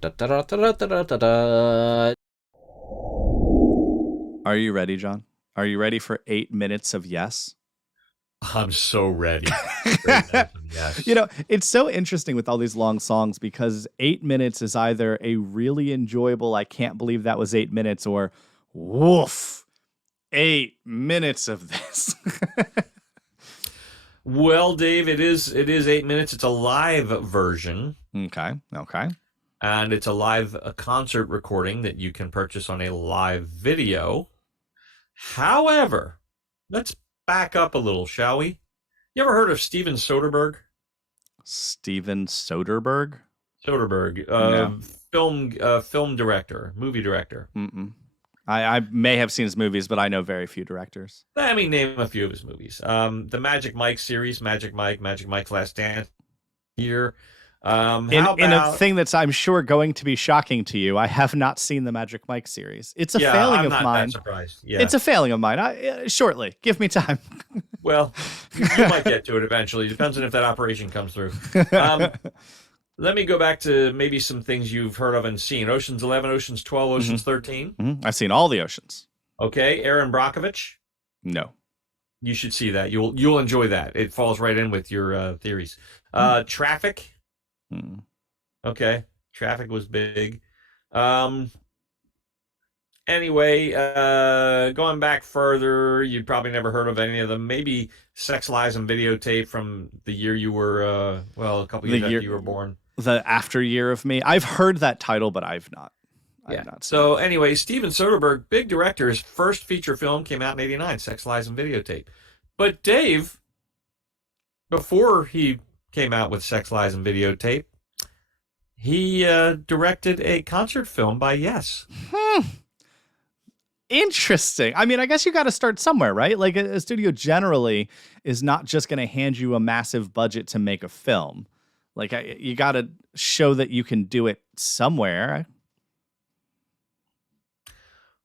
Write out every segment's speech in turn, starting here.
Da, da, da, da, da, da, da, da. Are you ready, John? Are you ready for 8 minutes of yes? I'm so ready for 8 minutes of yes. It's so interesting with all these long songs because 8 minutes is either a really enjoyable, I can't believe that was 8 minutes, or woof, 8 minutes of this. Well, Dave, it is 8 minutes. It's a live version, Okay. and it's a live concert recording that you can purchase on a live video. However, let's back up a little, shall we? You ever heard of Steven Soderbergh? Steven Soderbergh? Soderbergh, No. film director, movie director. Mm-mm. I may have seen his movies, but I know very few directors. Let me name a few of his movies. The Magic Mike series, Magic Mike's Last Dance. Here, In how in a about? thing that's I'm sure going to be shocking to you, I have not seen the Magic Mike series. It's a Yeah, failing I'm of not that mine. surprised. Yeah. It's a failing of mine. Shortly, give me time. Well, you might get to it eventually. Depends on if that operation comes through. Um, Let me go back to maybe some things you've heard of and seen. Ocean's 11, Ocean's 12, Mhm. Ocean's 13. I've seen all the oceans. Okay, Aaron Brockovich. No. You should see that. You'll enjoy that. It falls right in with your theories. Hmm. Traffic. Hmm. Okay, Traffic was big. Um, Anyway, going back further, you'd probably never heard of any of them. Maybe Sex, Lies, and Videotape from the year you were, well, a couple The years after year, you were born. the after year of me. I've heard that title, but I've not. Yeah. I've not seen it. So anyway, Steven Soderbergh, big director, his first feature film came out in '89, Sex, Lies, and Videotape. But Dave, before he came out with Sex, Lies, and Videotape, he directed a concert film by Yes. Hmm. Interesting. I mean, I guess you got to start somewhere, right? Like a studio generally is not just going to hand you a massive budget to make a film. Like you got to show that you can do it somewhere.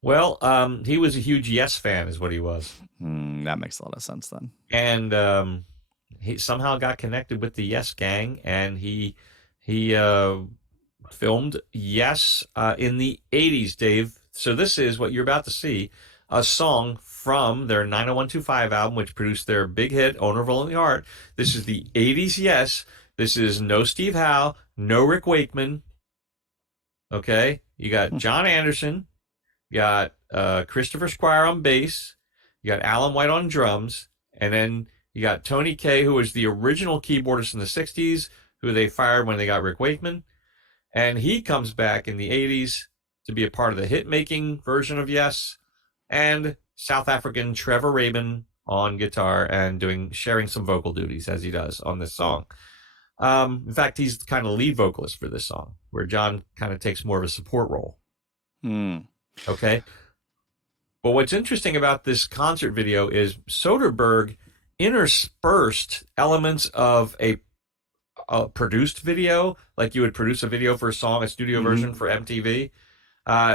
Well, he was a huge Yes fan, is what he was. That makes a lot of sense then. And he somehow got connected with the Yes Gang, and he filmed Yes in the '80s, Dave. So this is what you're about to see: a song from their 90125 album, which produced their big hit "Owner of a Lonely Heart." This is the '80s Yes. This is no Steve Howe, no Rick Wakeman. Okay, you got John Anderson, you got Christopher Squire on bass, you got Alan White on drums, and then you got Tony Kaye, who was the original keyboardist in the '60s, who they fired when they got Rick Wakeman. And he comes back in the '80s to be a part of the hit-making version of Yes, and South African Trevor Rabin on guitar and sharing some vocal duties as he does on this song. In fact, he's kind of lead vocalist for this song, where John kind of takes more of a support role. Hmm. Okay. But what's interesting about this concert video is Soderbergh interspersed elements of a produced video, like you would produce a video for a song, a studio version for MTV.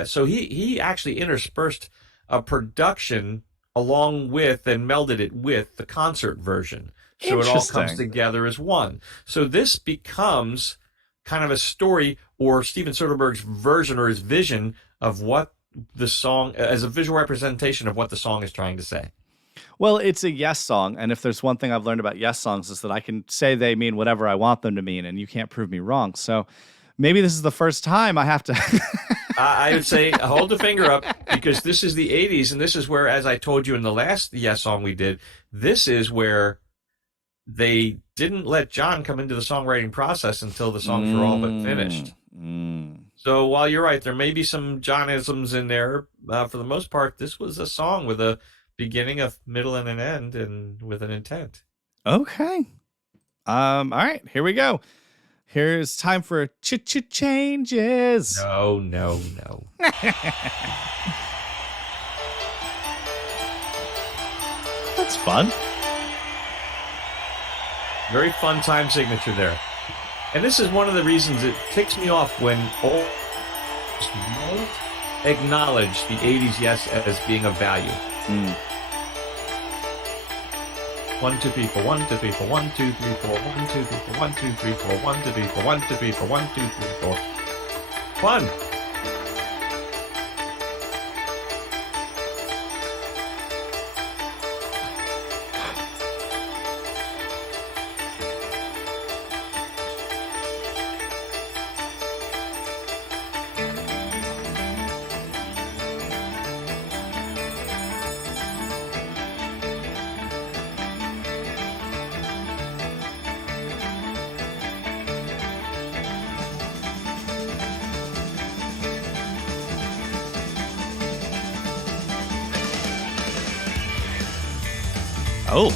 So he actually interspersed a production along with and melded it with the concert version. So it all comes together as one. So this becomes kind of a story, or Steven Soderbergh's version or his vision of what the song, as a visual representation of what the song is trying to say. Well, it's a Yes song, and if there's one thing I've learned about Yes songs is that I can say they mean whatever I want them to mean, and you can't prove me wrong. So maybe this is the first time I have to. I would say hold the finger up, because this is the '80s, and this is where, as I told you in the last Yes song we did, this is where they didn't let John come into the songwriting process until the songs were all but finished. So while you're right, there may be some Johnisms in there. For the most part, this was a song with a beginning, a middle, and an end, and with an intent. Okay. All right, here we go. Here's time for changes. No. That's fun. Very fun time signature there. And this is one of the reasons it ticks me off when old won't acknowledge the '80s Yes as being of value. 1, 2, 3, 4, 1, 2, 3, 4, 1, 2, 3, 4, 1, 2, 3, 4, 1, 2, 3, 4, 1, 2, 3, 4, 1, 2, 3, 4, 1, 2, 3, 4. Fun. Oh.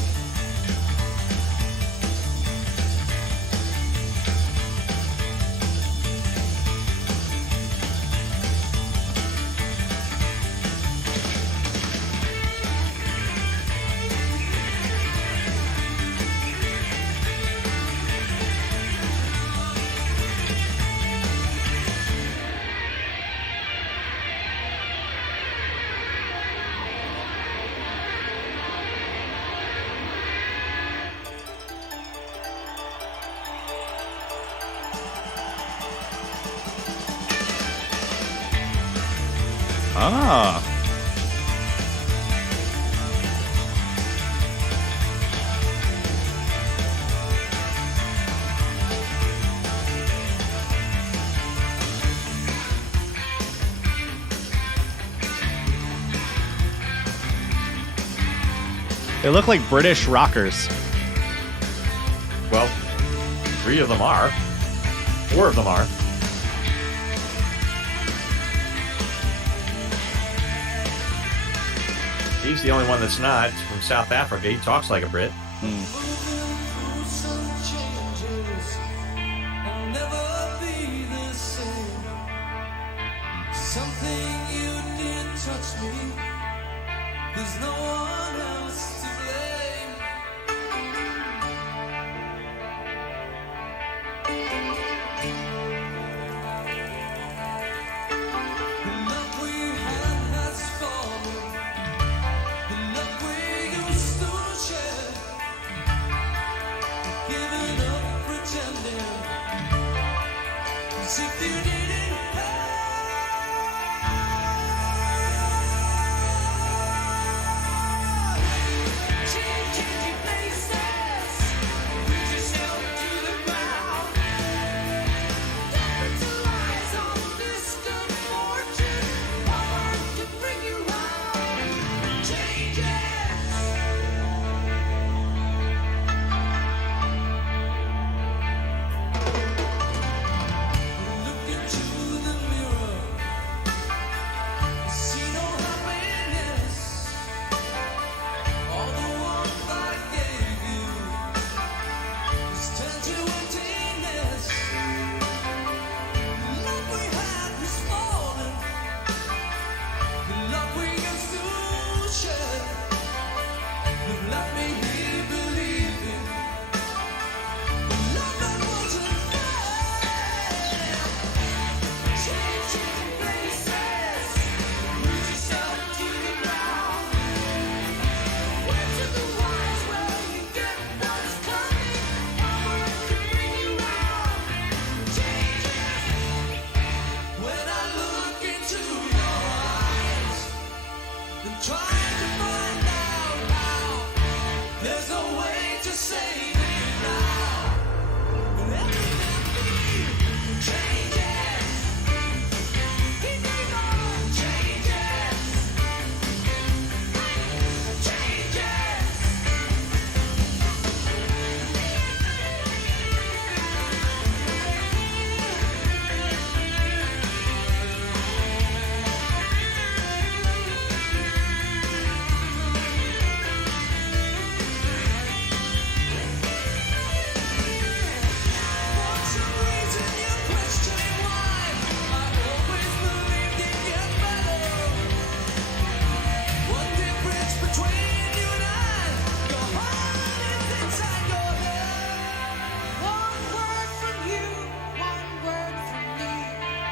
Ah. They look like British rockers. Well, 3 of them are. 4 of them are. He's the only one that's not. He's from South Africa. He talks like a Brit.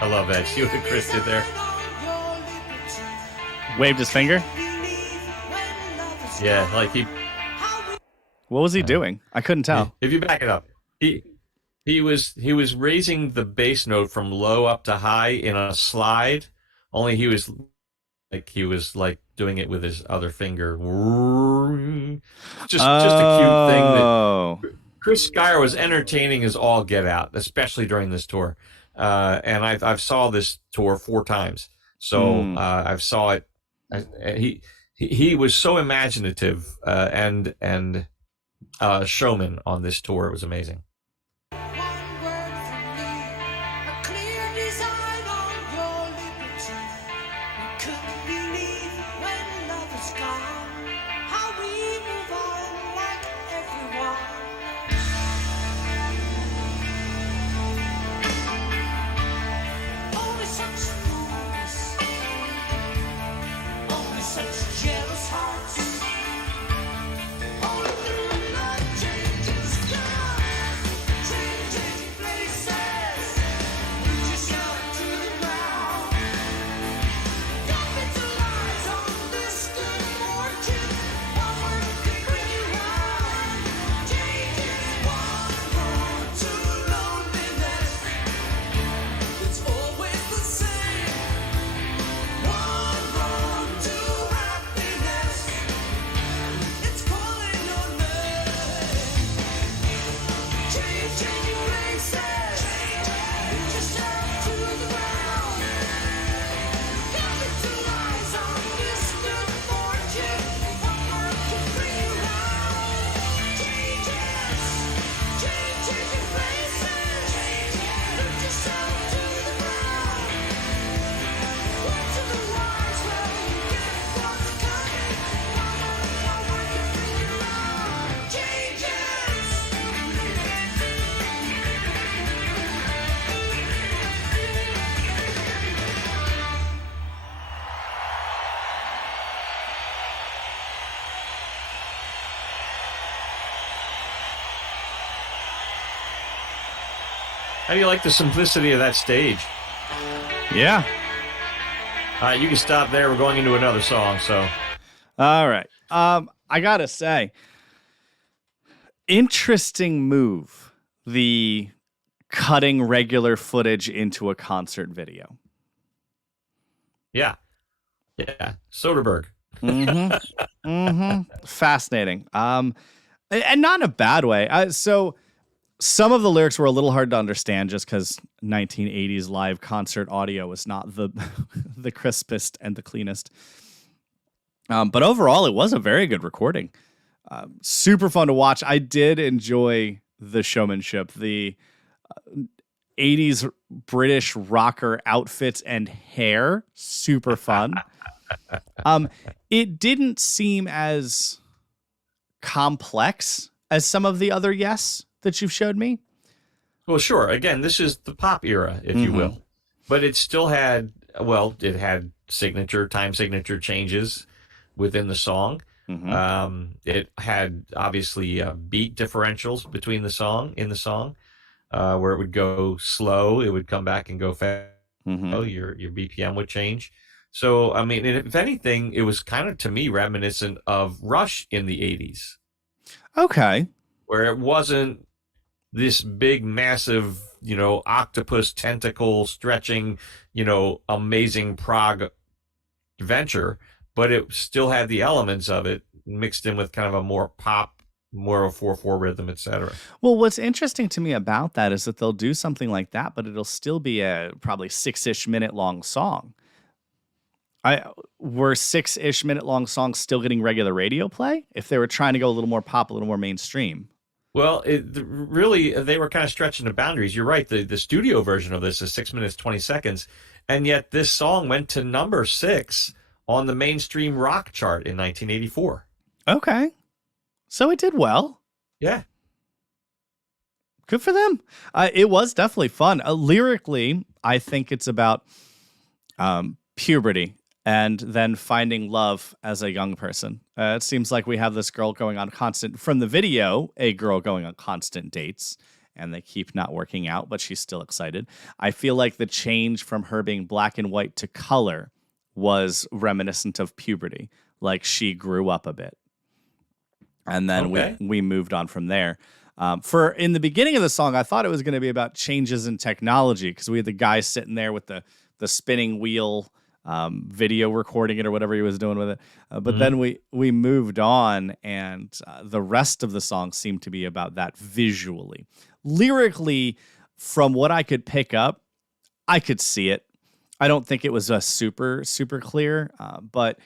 I love that. See what Chris did there? Waved his finger? Yeah, like he... What was he doing? I couldn't tell. If you back it up, he He was raising the bass note from low up to high in a slide. Only he was like doing it with his other finger. Just a cute thing that Oh. Chris Skyre was entertaining as all get out, especially during this tour. And I've saw this tour 4 times, so Hmm. I've saw it. He was so imaginative and showman on this tour. It was amazing. One word from me, a clear design on your liberty. We couldn't believe when love is gone, how we move on like everyone. Only such fools, only such jealous hearts. Only through love changing skies, changing places. Root yourself to the ground. Don't be too lies on this good fortune. One word can bring you round. Changes one road to loneliness. It's always the same. One road to happiness. It's calling your name. Changing places. Root yourself to the ground. Don't be too lies on this good fortune. One word can bring you round. Changes. Changing places. Root yourself to the ground. Words of the wise, well, you get what's coming. One word can bring you round. Changes. How do you like the simplicity of that stage? Yeah. All right, you can stop there. We're going into another song. So All right. I gotta say, interesting move. The cutting regular footage into a concert video. yeah, Soderbergh. Fascinating. And not in a bad way. So some of the lyrics were a little hard to understand just because 1980s live concert audio was not the the crispest and the cleanest. But overall, it was a very good recording. Super fun to watch. I did enjoy the showmanship, the 80s British rocker outfits and hair. Super fun. It didn't seem as complex as some of the other Yes that you've showed me. Well, sure. Again, this is the pop era, if you will, but it still had it had time signature changes within the song. It had obviously beat differentials between in the song, where it would go slow, it would come back and go fast. Your BPM would change. So, I mean, if anything, it was kind of, to me, reminiscent of Rush in the 80s, Okay. where it wasn't this big, massive, octopus tentacle stretching, amazing prog venture, but it still had the elements of it mixed in with kind of a more pop, more of a 4/4 rhythm, etc. Well, what's interesting to me about that is that they'll do something like that, but it'll still be a probably 6-ish minute long song. Were 6-ish minute long songs still getting regular radio play if they were trying to go a little more pop, a little more mainstream? Well, really, they were kind of stretching the boundaries. You're right. The studio version of this is 6 minutes, 20 seconds. And yet this song went to number 6 on the mainstream rock chart in 1984. Okay. So it did well. Yeah. Good for them. It was definitely fun. Lyrically, I think it's about puberty and then finding love as a young person. It seems like we have this girl going on from the video, a girl going on constant dates, and they keep not working out, but she's still excited. I feel like the change from her being black and white to color was reminiscent of puberty. Like she grew up a bit. And then we moved on from there. For in the beginning of the song, I thought it was going to be about changes in technology because we had the guy sitting there with the spinning wheel, video recording it or whatever he was doing with it. But then we moved on, and the rest of the song seemed to be about that visually. Lyrically, from what I could pick up, I could see it. I don't think it was super clear, but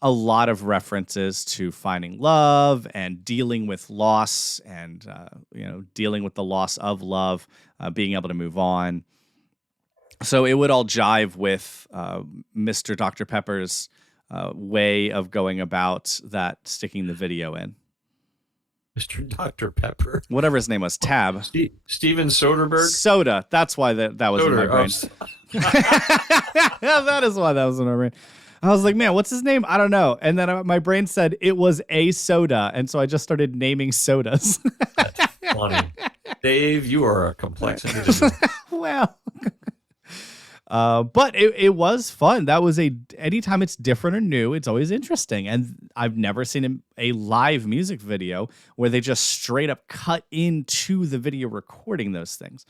a lot of references to finding love and dealing with loss and, dealing with the loss of love, being able to move on. So it would all jive with Mr. Dr. Pepper's way of going about that, sticking the video in. Mr. Dr. Pepper. Whatever his name was, Tab. Steven Soderbergh. Soda. That's why that was in my brain. That is why that was in my brain. I was like, man, what's his name? I don't know. And then my brain said it was a soda. And so I just started naming sodas. That's funny. Dave, you are a complex individual. Well, but it was fun. That was anytime it's different or new, it's always interesting. And I've never seen a live music video where they just straight up cut into the video recording those things.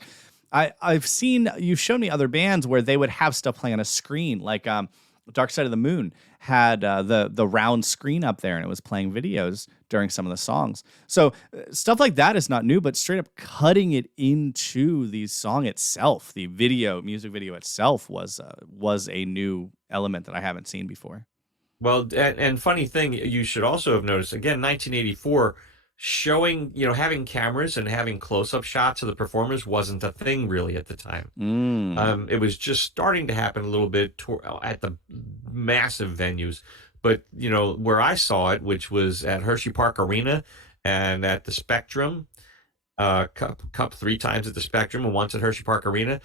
I've seen, you've shown me other bands where they would have stuff playing on a screen, like Dark Side of the Moon had the round screen up there and it was playing videos during some of the songs. So stuff like that is not new, but straight up cutting it into the song itself, the music video itself was a new element that I haven't seen before. Well, and funny thing, you should also have noticed, again, 1984, showing, having cameras and having close-up shots of the performers wasn't a thing really at the time. It was just starting to happen a little bit at the massive venues. But, where I saw it, which was at Hershey Park Arena and at the Spectrum, Cup 3 times at the Spectrum and once at Hershey Park Arena,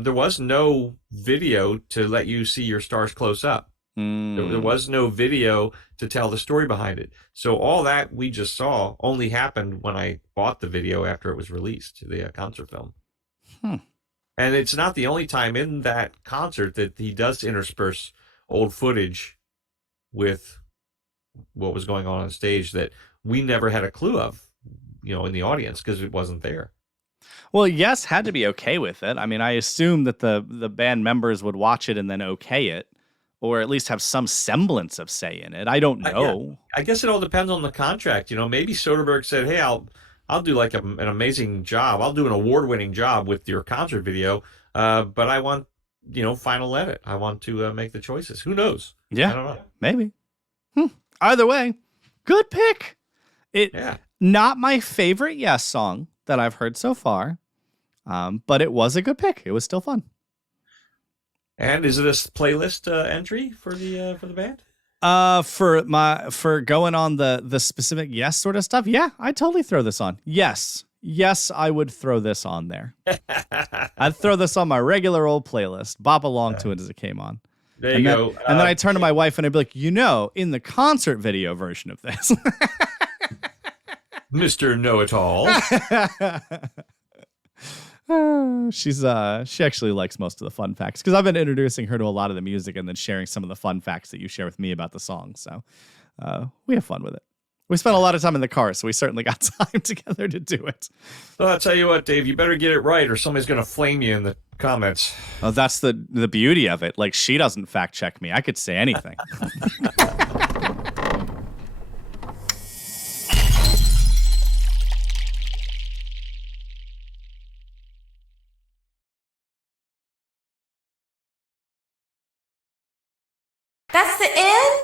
there was no video to let you see your stars close up. There was no video to tell the story behind it. So all that we just saw only happened when I bought the video after it was released, the concert film. And it's not the only time in that concert that he does intersperse old footage with what was going on stage that we never had a clue of, in the audience because it wasn't there. Well, Yes had to be okay with it. I mean, I assume that the band members would watch it and then okay it, or at least have some semblance of say in it. I don't know. I guess it all depends on the contract. Maybe Soderbergh said, "Hey, I'll do like an amazing job. I'll do an award-winning job with your concert video, but I want, final edit. I want to make the choices." Who knows? Yeah, I don't know. Maybe. Either way, good pick. Not my favorite Yes song that I've heard so far, but it was a good pick. It was still fun. And is it a playlist entry for the band? For going on the specific Yes sort of stuff, yeah, I'd totally throw this on. Yes, I would throw this on there. I'd throw this on my regular old playlist, bop along to it as it came on. There you go. And then I'd turn to my wife and I'd be like, in the concert video version of this, Mr. Know-It-All. She actually likes most of the fun facts because I've been introducing her to a lot of the music and then sharing some of the fun facts that you share with me about the song. So we have fun with it. We spent a lot of time in the car, so we certainly got time together to do it. Well, I'll tell you what, Dave, you better get it right or somebody's going to flame you in the comments. Oh, that's the beauty of it. Like, she doesn't fact check me. I could say anything. That's the end?